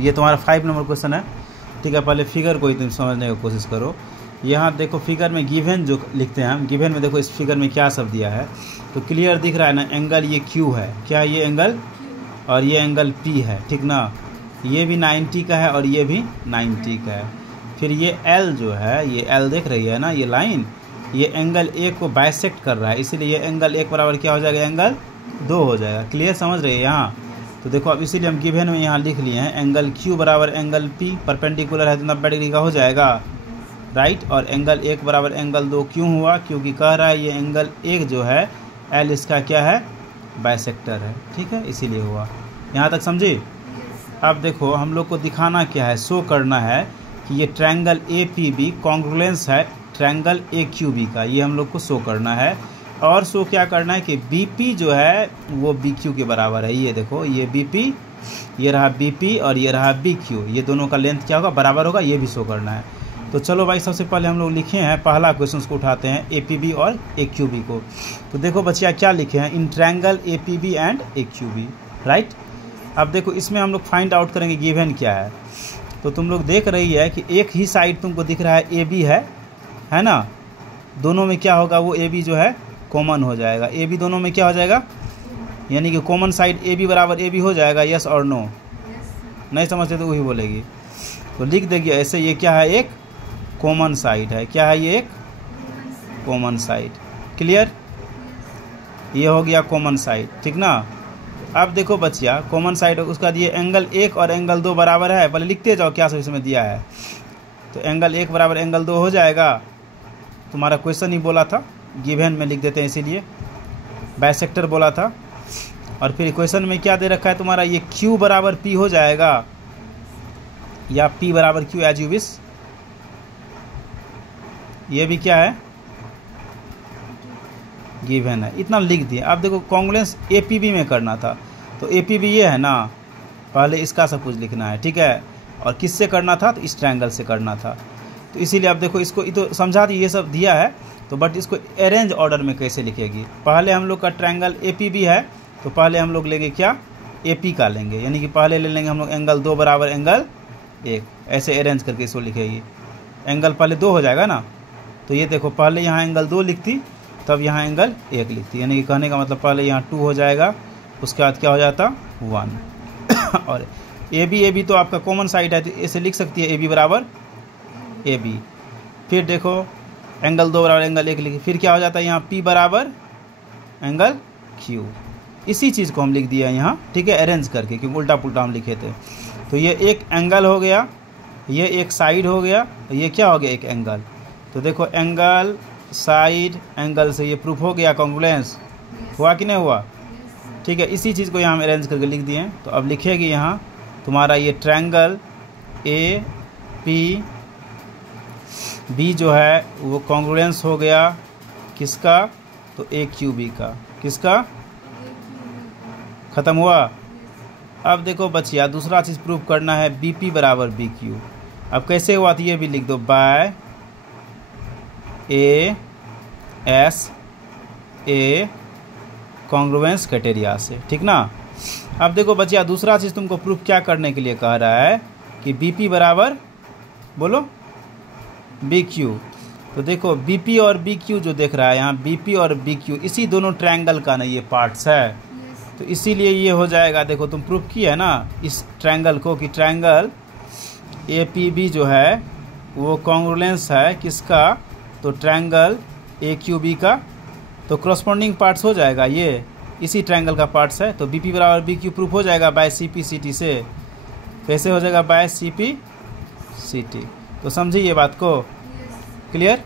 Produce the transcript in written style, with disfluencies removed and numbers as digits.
ये तुम्हारा 5 number question है, ठीक है। पहले फिगर को ही तुम समझने की कोशिश करो। यहाँ देखो फिगर में गिवन जो लिखते हैं हम, गिवन में देखो इस फिगर में क्या सब दिया है, तो क्लियर दिख रहा है ना, एंगल ये क्यू है, क्या ये एंगल, और ये एंगल पी है, ठीक ना। ये भी 90 का है और ये भी 90 का है। फिर ये एल जो है, ये एल देख रही है ना, ये लाइन, ये एंगल ए को बाइसेक्ट कर रहा है, इसीलिए ये एंगल एक बराबर क्या हो जाएगा, एंगल 2 हो जाएगा। क्लियर समझ रही है यहाँ। तो देखो अब इसीलिए हम गिवन में यहाँ लिख लिए हैं एंगल क्यू बराबर एंगल पी, परपेंडिकुलर है तो 90 डिग्री का हो जाएगा, राइट। और एंगल 1 बराबर एंगल 2 क्यों हुआ, क्योंकि कह रहा है ये एंगल 1 जो है एल इसका क्या है, बाइसेक्टर है, ठीक है, इसीलिए हुआ। यहाँ तक समझे। अब देखो हम लोग को दिखाना क्या है, शो करना है कि ये triangle A P B congruence है ट्रायंगल ए क्यू बी का, ये हम लोग को शो करना है। और शो क्या करना है कि बी पी जो है वो बी क्यू के बराबर है। ये देखो ये बी पी, ये रहा बी पी और ये रहा बी क्यू, ये दोनों का लेंथ क्या होगा, बराबर होगा, ये भी शो करना है। तो चलो भाई सबसे पहले हम लोग लिखे हैं पहला क्वेश्चन को उठाते हैं, ए पी बी और ए क्यू बी को। तो देखो बच्चिया क्या लिखे हैं, इन triangle A P B and A Q B, right. अब देखो इसमें हम लोग फाइंड आउट करेंगे गिवन क्या है। तो तुम लोग देख रही है कि एक ही साइड तुमको दिख रहा है ए बी है ना, दोनों में क्या होगा, वो ए बी जो है कॉमन हो जाएगा, ए बी दोनों में क्या हो जाएगा, यानी कि कॉमन साइड ए बी बराबर ए बी हो जाएगा, यस और नो। नहीं समझते तो वही बोलेगी, तो लिख देगी ऐसे, ये क्या है, एक कॉमन साइड है, क्या है ये, एक कॉमन साइड। क्लियर, ये हो गया कॉमन साइड, ठीक ना। अब देखो बच्चिया कॉमन साइड उसका दिए एंगल 1 और एंगल 2 बराबर है, पहले लिखते जाओ क्या सब इसमें दिया है। तो एंगल 1 बराबर एंगल 2 हो जाएगा, तुम्हारा क्वेश्चन ही बोला था, गिवन में लिख देते हैं इसीलिए, बाइसेक्टर बोला था। और फिर क्वेश्चन में क्या दे रखा है तुम्हारा, ये Q बराबर P हो जाएगा या P बराबर Q एज यू विश, ये भी क्या है, गिवन है, इतना लिख दिए। अब देखो कॉन्ग्रुएंस APB में करना था, तो APB ये है ना, पहले इसका सब कुछ लिखना है, ठीक है। और किससे करना था, तो इस ट्रायंगल से करना था। तो इसीलिए अब देखो इसको तो समझा दी, ये सब दिया है, तो बट इसको अरेंज ऑर्डर में कैसे लिखेगी। पहले हम लोग का ट्रायंगल APB है, तो पहले हम लोग लेंगे क्या, AP का लेंगे, यानी कि पहले ले लेंगे हम लोग एंगल 2 बराबर एंगल 1, ऐसे अरेंज करके इसको लिखेगी। एंगल पहले 2 हो जाएगा ना, तो ये देखो पहले यहाँ एंगल 2 लिखती, तब यहाँ एंगल 1 लिखती, यानी कि कहने का मतलब पहले यहाँ 2 हो जाएगा, उसके बाद क्या हो जाता 1 और AB तो आपका कॉमन साइड है, तो ऐसे लिख सकती है AB बराबर AB। फिर देखो एंगल 2 बराबर एंगल 1 लिखी, फिर क्या हो जाता है यहाँ P बराबर एंगल Q, इसी चीज़ को हम लिख दिया यहाँ, ठीक है, अरेंज करके, क्योंकि उल्टा पुल्टा हम लिखे थे। तो ये एक एंगल हो गया, ये एक साइड हो गया, ये क्या हो गया, एक एंगल। तो देखो एंगल साइड एंगल से ये प्रूफ हो गया, कॉन्ग्रुएंस हुआ कि नहीं हुआ, ठीक है। इसी चीज़ को यहाँ हम अरेंज करके लिख दिए। तो अब लिखेगी यहाँ तुम्हारा ये ट्रायंगल APB जो है वो कॉन्ग्रुएंस हो गया किसका, तो AQB का, किसका, ख़त्म हुआ। अब देखो बच्चिया दूसरा चीज़ प्रूफ करना है, BP बराबर BQ। अब कैसे हुआ, तो ये भी लिख दो, बाय A कॉन्ग्रुएंस क्राइटेरिया से, ठीक ना। अब देखो बच्चिया दूसरा चीज़ तुमको प्रूफ क्या करने के लिए कह रहा है कि BP बराबर बोलो BQ। तो देखो BP और BQ जो देख रहा है यहाँ, BP और BQ इसी दोनों ट्रायंगल का ना ये पार्ट्स है, तो इसीलिए ये हो जाएगा। देखो तुम प्रूफ किया है ना इस ट्रायंगल को कि ट्रायंगल APB जो है वो कॉन्ग्रुएंस है किसका, तो ट्रायंगल AQB का, तो करस्पॉन्डिंग पार्ट्स हो जाएगा, ये इसी ट्रायंगल का पार्ट्स है। तो BP बराबर BQ प्रूफ हो जाएगा बाय CP/CT से। कैसे हो जाएगा, बाय CP/CT। तो समझिए ये बात को, क्लियर।